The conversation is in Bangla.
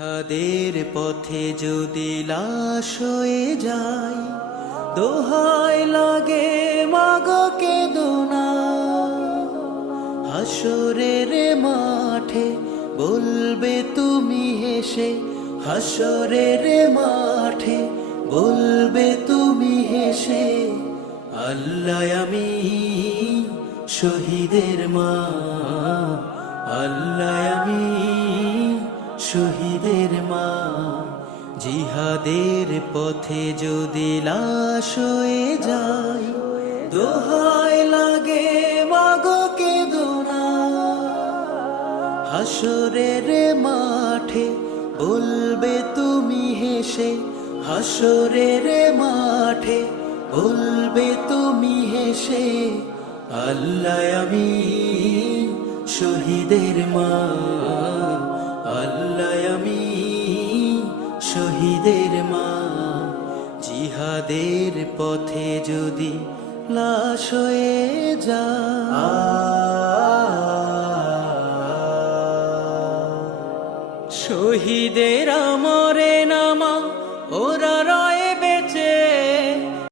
জিহাদের পথে যদি লাশ হয়ে যায়, দোহাই লাগে মাগো কেঁদো না। হাসরের মাঠে বলবে তুমি হেসে, হাসরের মাঠে বলবে তুমি হেসে, আল্লাহ আমি শহীদের মা, আল্লাহ আমি শহীদের মা। জিহাদের পথে যদি লাশ হয়ে যায়, দোহাই লাগে মাগো কেঁদো না। হাসরের মাঠে বলবে তুমি হেসে, হাসরের মাঠে বলবে তুমি হেসে, আল্লাহ আমি শহীদের মা, আল্লাহ আমি শহীদের মা। জিহাদের পথে যদি লাশ হয়ে যায়, শহীদের আমরে নামা ওরা